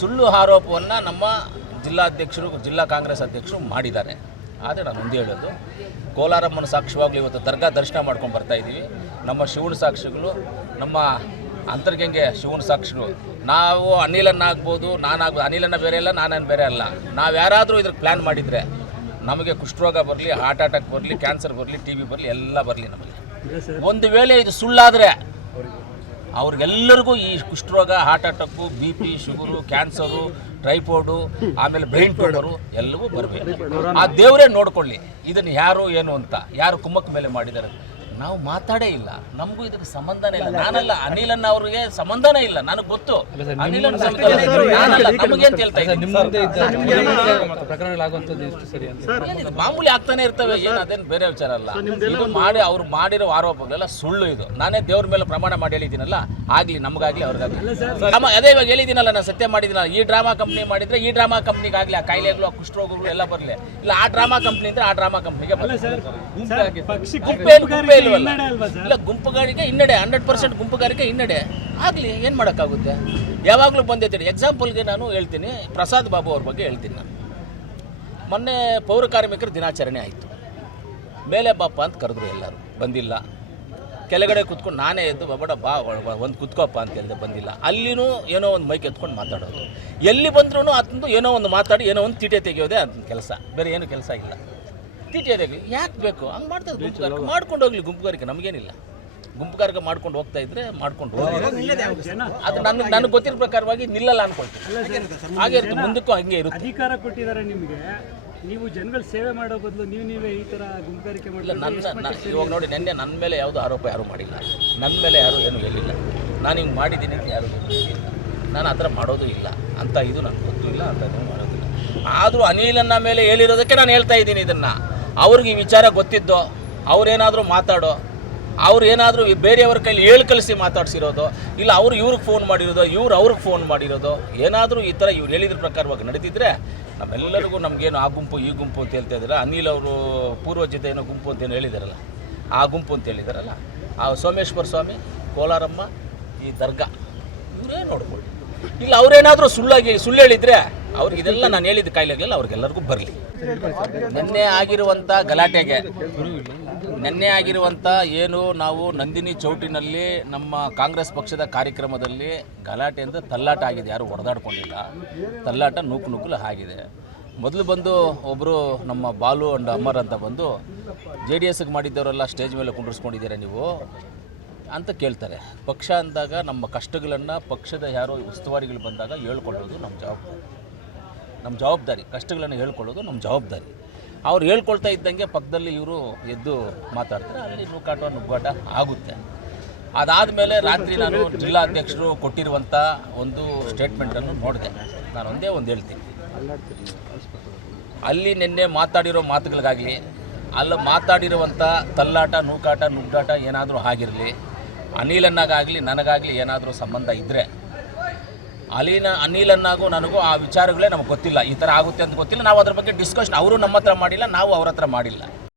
ಸುಳ್ಳು ಆರೋಪವನ್ನು ನಮ್ಮ ಜಿಲ್ಲಾಧ್ಯಕ್ಷರು ಜಿಲ್ಲಾ ಕಾಂಗ್ರೆಸ್ ಅಧ್ಯಕ್ಷರು ಮಾಡಿದ್ದಾರೆ. ಆದರೆ ನಾನು ಮುಂದೆ ಹೇಳೋದು ಕೋಲಾರಮ್ಮನ ಸಾಕ್ಷಿವಾಗಲಿ ಇವತ್ತು ದರ್ಗಾ ದರ್ಶನ ಮಾಡ್ಕೊಂಡು ಬರ್ತಾ ಇದ್ದೀವಿ ನಮ್ಮ ಶಿವನ ಸಾಕ್ಷಿಗಳು ನಮ್ಮ ಅಂತರ್ಗಂಗೆ ಶಿವನ ಸಾಕ್ಷಿಗಳು ನಾವು ಅನಿಲನ್ನಾಗ್ಬೋದು ನಾನಾಗ್ಬೋದು ಅನಿಲನ್ನ ಬೇರೆ ಇಲ್ಲ ನಾನೇನು ಬೇರೆ ಅಲ್ಲ. ನಾವು ಯಾರಾದರೂ ಇದ್ರ ಪ್ಲ್ಯಾನ್ ಮಾಡಿದರೆ ನಮಗೆ ಕುಷ್ಠರೋಗ ಬರಲಿ ಹಾರ್ಟ್ ಅಟ್ಯಾಕ್ ಬರಲಿ ಕ್ಯಾನ್ಸರ್ ಬರಲಿ ಟಿ ಬಿ ಬರಲಿ ಎಲ್ಲ ಬರಲಿ ನಮಗೆ. ಒಂದು ವೇಳೆ ಇದು ಸುಳ್ಳಾದರೆ ಅವ್ರಿಗೆಲ್ಲರಿಗೂ ಈ ಕುಷ್ಠರೋಗ heart attack B P sugar cancer typhoid ಆಮೇಲೆ ಬ್ರೈನ್ ಟ್ಯೂಮರು ಎಲ್ಲವೂ ಬರಬೇಕು. ಆ ದೇವರೇ ನೋಡ್ಕೊಳ್ಳಿ ಇದನ್ನು ಯಾರು ಏನು ಅಂತ ಯಾರು ಕುಮ್ಮಕ್ಕ ಮೇಲೆ ಮಾಡಿದ್ದಾರೆ ನಾವು ಮಾತಾಡೇ ಇಲ್ಲ. ನಮಗೂ ಇದಕ್ಕೆ ಸಂಬಂಧನೇ ಇಲ್ಲ. ನಾನಲ್ಲ ಅನಿಲನ್ನ ಅವ್ರಿಗೆ ಸಂಬಂಧನೇ ಇಲ್ಲ. ನನಗೆ ಗೊತ್ತು. ಅನಿಲನ್ ಸಂಬಂಧನೇ ಇಲ್ಲ. ನಾನಲ್ಲ ನಮಗೆ ಅಂತ ಹೇಳ್ತಾ ಇದ್ದೀನಿ. ನಿಮ್ಮ ಮುಂದೆ ಇದ್ದ ಪ್ರಕರಣಗಳಾಗುವಂಥದ್ದು ಸರಿ ಅಂತ. ಏನಿದು ಮಾಮೂಲಿ ಆಗ್ತಾನೆ ಇರ್ತವೆ. ಏನು ಅದೇನು ಬೇರೆ ವಿಚಾರ ಅಲ್ಲ. ಇದು ಮಾಡಿ ಅವ್ರು ಮಾಡಿರೋ ಆರೋಪಗಳೆಲ್ಲ ಸುಳ್ಳು ಇದು. ನಾನೇ ದೇವ್ರ ಮೇಲೆ ಪ್ರಮಾಣ ಮಾಡಿ ಹೇಳಿದ್ದೀನಲ್ಲ ಆಗ್ಲಿ ನಮಗಾಗ್ಲಿ ಅವ್ರಿಗಾಗ್ಲಿ. ನಮ್ಮ ಅದೇ ಇವಾಗ ಹೇಳಿದ್ದೀನಲ್ಲ ನಾನು ಸತ್ಯ ಮಾಡಿದ್ದೀನಲ್ಲ. ಈ ಡ್ರಾಮಾ ಕಂಪ್ನಿ ಮಾಡಿದ್ರೆ ಈ ಡ್ರಾಮಾ ಕಂಪ್ನಿಗಾಗ್ಲಿ ಆ ಕಾಯಿಲೆಗಳು ಆ ಕುಷ್ಠರೋಗಗಳು ಎಲ್ಲ ಬರಲಿ. ಇಲ್ಲ ಆ ಡ್ರಾಮಾ ಕಂಪ್ನಿ ಅಂದ್ರೆ ಆ ಡ್ರಾಮಾ ಕಂಪ್ನಿಗೆ ಗುಂಪೇ ಇಲ್ಲ ಗುಂಪುಗಾರಿಕೆ ಹಿನ್ನಡೆ ಹಂಡ್ರೆಡ್ ಪರ್ಸೆಂಟ್ ಗುಂಪುಗಾರಿಕೆ ಹಿನ್ನಡೆ. ಆಗಲಿ ಏನು ಮಾಡೋಕ್ಕಾಗುತ್ತೆ? ಯಾವಾಗಲೂ ಬಂದಿದ್ದೀನಿ ಎಕ್ಸಾಂಪಲ್ಗೆ ನಾನು ಹೇಳ್ತೀನಿ. ಪ್ರಸಾದ್ ಬಾಬು ಅವ್ರ ಬಗ್ಗೆ ಹೇಳ್ತೀನಿ ನಾನು. ಮೊನ್ನೆ ಪೌರ ಕಾರ್ಮಿಕರ ದಿನಾಚರಣೆ ಆಯಿತು. ಮೇಲೆ ಬಾಪ ಅಂತ ಕರೆದ್ರು ಎಲ್ಲರೂ. ಬಂದಿಲ್ಲ. ಕೆಳಗಡೆ ಕುತ್ಕೊಂಡು ನಾನೇ ಎದ್ದು ಬಬಡ ಬಾ ಒಂದು ಕುತ್ಕೋಪ್ಪ ಅಂತ ಹೇಳಿದೆ ಬಂದಿಲ್ಲ. ಅಲ್ಲಿನೂ ಏನೋ ಒಂದು ಮೈಕ್ ಎತ್ಕೊಂಡು ಮಾತಾಡೋದು. ಎಲ್ಲಿ ಬಂದ್ರೂ ಅದೊಂದು ಏನೋ ಒಂದು ಮಾತಾಡಿ ಏನೋ ಒಂದು ತಿಟೆ ತೆಗೆಯೋದೇ ಅದನ್ನ ಕೆಲಸ. ಬೇರೆ ಏನು ಕೆಲಸ ಇಲ್ಲ. ತೆಗಿ ಯಾಕೆ ಬೇಕು? ಹಂಗೆ ಮಾಡ್ತಾರೆ ಗುಂಪುಗಾರಿಕೆ. ಮಾಡ್ಕೊಂಡು ಹೋಗ್ಲಿ ಗುಂಪುಗಾರಿಕೆ ನಮಗೇನಿಲ್ಲ. ಗುಂಪುಗಾರಿಕೆ ಮಾಡ್ಕೊಂಡು ಹೋಗ್ತಾ ಇದ್ರೆ ಮಾಡ್ಕೊಂಡು ಅದು ನನಗೆ ನನಗೆ ಗೊತ್ತಿರೋ ಪ್ರಕಾರವಾಗಿ ನಿಲ್ಲಲ್ಲ ಅನ್ಕೊಳ್ತೀನಿ. ಹಾಗೆ ಇರುತ್ತೆ ಮುಂದಕ್ಕೂ ಹಂಗೆ ಇರುತ್ತೆ ಅಧಿಕಾರ ಕೊಟ್ಟಿದ್ದಾರೆ ನಿಮಗೆ. ನೀವು ಜನಗಳ ಸೇವೆ ಮಾಡೋ ಬದಲು ನೀವು ನೀವೇ ಈ ತರ ಗುಂಪುಗಾರಿಕೆ ಮಾಡಿಲ್ಲ ಮಾಡಿ ನನ್ನ ಇವಾಗ ನೋಡಿ ನಿನ್ನೆ ನನ್ನ ಮೇಲೆ ಯಾವುದು ಆರೋಪ ಯಾರು ಮಾಡಿಲ್ಲ. ನನ್ನ ಮೇಲೆ ಯಾರು ಏನು ಹೇಳಿಲ್ಲ. ನಾನು ಹಿಂಗೆ ಮಾಡಿದ್ದೀನಿ ಅಂತ ಯಾರು ನಾನು ಆ ಥರ ಮಾಡೋದು ಇಲ್ಲ ಅಂತ ಇದು ನನಗೆ ಗೊತ್ತೂ ಇಲ್ಲ ಅಂತ ಮಾಡೋದಿಲ್ಲ. ಆದರೂ ಅನಿಲನ್ನ ಮೇಲೆ ಹೇಳಿರೋದಕ್ಕೆ ನಾನು ಹೇಳ್ತಾ ಇದ್ದೀನಿ ಇದನ್ನು. ಅವ್ರಿಗೆ ಈ ವಿಚಾರ ಗೊತ್ತಿದ್ದೋ, ಅವ್ರೇನಾದರೂ ಮಾತಾಡೋ ಅವ್ರು ಏನಾದರೂ ಬೇರೆಯವ್ರ ಕೈಲಿ ಹೇಳಿ ಕಳಿಸಿ ಮಾತಾಡ್ಸಿರೋದು, ಇಲ್ಲ ಅವ್ರು ಇವ್ರಿಗೆ ಫೋನ್ ಮಾಡಿರೋದು, ಇವ್ರು ಅವ್ರಿಗೆ ಫೋನ್ ಮಾಡಿರೋದು, ಏನಾದರೂ ಈ ಥರ ಇವ್ರು ಹೇಳಿದ್ರ ಪ್ರಕಾರವಾಗಿ ನಡೀತಿದ್ರೆ ನಮ್ಮೆಲ್ಲರಿಗೂ ನಮಗೇನು ಆ ಗುಂಪು, ಈ ಗುಂಪು ಅಂತ ಹೇಳ್ತಾ ಅನಿಲ್ ಅವರು ಪೂರ್ವಜಿತ ಏನೋ ಗುಂಪು ಅಂತ ಏನು ಹೇಳಿದಾರಲ್ಲ, ಆ ಗುಂಪು ಅಂತ ಹೇಳಿದಾರಲ್ಲ, ಆ ಸೋಮೇಶ್ವರ ಸ್ವಾಮಿ, ಕೋಲಾರಮ್ಮ, ಈ ದರ್ಗಾ, ಇವರೇ ನೋಡ್ಕೊಳ್ಳಿ. ಇಲ್ಲ ಅವರೇನಾದರೂ ಸುಳ್ಳಾಗಿ ಸುಳ್ಳು ಹೇಳಿದ್ರೆ ಅವ್ರಿಗೆ ಇದೆಲ್ಲ ನಾನು ಹೇಳಿದ ಕಾಯಿಲೆಗಳೆಲ್ಲ ಅವ್ರಿಗೆಲ್ಲರಿಗೂ ಬರಲಿ. ನಿನ್ನೆ ಆಗಿರುವಂಥ ಗಲಾಟೆಗೆ, ನಿನ್ನೆ ಆಗಿರುವಂಥ ಏನು ನಾವು ನಂದಿನಿ ಚೌಟಿನಲ್ಲಿ ನಮ್ಮ ಕಾಂಗ್ರೆಸ್ ಪಕ್ಷದ ಕಾರ್ಯಕ್ರಮದಲ್ಲಿ ಗಲಾಟೆ ಅಂದರೆ ತಲ್ಲಾಟ ಆಗಿದೆ, ಯಾರು ಹೊಡೆದಾಡ್ಕೊಂಡಿಲ್ಲ. ತಲ್ಲಾಟ ನೂಕು ನುಗ್ಗಲು ಆಗಿದೆ. ಮೊದಲು ಬಂದು ಒಬ್ಬರು ನಮ್ಮ ಬಾಲು ಅಂಡ್ ಅಮರ್ ಅಂತ ಬಂದು, ಜೆ ಡಿ ಎಸ್ಗೆ ಮಾಡಿದ್ದವರೆಲ್ಲ ಸ್ಟೇಜ್ ಮೇಲೆ ಕುಂಡ್ರಿಸ್ಕೊಂಡಿದ್ದೀರಾ ನೀವು? ಅಂತ ಕೇಳ್ತಾರೆ. ಪಕ್ಷ ಅಂದಾಗ ನಮ್ಮ ಕಷ್ಟಗಳನ್ನು ಪಕ್ಷದ ಯಾರೋ ಉಸ್ತುವಾರಿಗಳು ಬಂದಾಗ ಹೇಳ್ಕೊಳ್ಳೋದು ನಮ್ಮ ಜವಾಬ್ದಾರಿ. ನಮ್ಮ ಜವಾಬ್ದಾರಿ, ಕಷ್ಟಗಳನ್ನು ಹೇಳ್ಕೊಳ್ಳೋದು ನಮ್ಮ ಜವಾಬ್ದಾರಿ. ಅವ್ರು ಹೇಳ್ಕೊಳ್ತಾ ಇದ್ದಂಗೆ ಪಕ್ಕದಲ್ಲಿ ಇವರು ಎದ್ದು ಮಾತಾಡ್ತಾರೆ, ಅಲ್ಲಿ ನೂಕಾಟ ನುಗ್ಗಾಟ ಆಗುತ್ತೆ. ಅದಾದಮೇಲೆ ರಾತ್ರಿ ನಾನು ಜಿಲ್ಲಾಧ್ಯಕ್ಷರು ಕೊಟ್ಟಿರುವಂಥ ಒಂದು ಸ್ಟೇಟ್ಮೆಂಟನ್ನು ನೋಡಿದೆ. ನಾನು ಒಂದೇ ಒಂದು ಹೇಳ್ತೀನಿ. ಅಲ್ಲಿ ನಿನ್ನೆ ಮಾತಾಡಿರೋ ಮಾತುಗಳಿಗಾಗಲಿ, ಅಲ್ಲಿ ಮಾತಾಡಿರುವಂಥ ತಲ್ಲಾಟ, ನೂಕಾಟ, ನುಗ್ಗಾಟ ಏನಾದರೂ ಆಗಿರಲಿ ಅನಿಲನ್ನಾಗಲಿ ನನಗಾಗಲಿ ಏನಾದರೂ ಸಂಬಂಧ ಇದ್ದರೆ ಅಲಿನ ಅನಿಲನ್ನಾಗೂ ನನಗೂ ಆ ವಿಚಾರಗಳೇ ನಮಗೆ ಗೊತ್ತಿಲ್ಲ. ಈ ಥರ ಆಗುತ್ತೆ ಅಂತ ಗೊತ್ತಿಲ್ಲ. ನಾವು ಅದ್ರ ಬಗ್ಗೆ ಡಿಸ್ಕಷನ್ ಅವರು ನಮ್ಮ ಹತ್ರ ಮಾಡಿಲ್ಲ, ನಾವು ಅವ್ರ ಹತ್ರ ಮಾಡಿಲ್ಲ.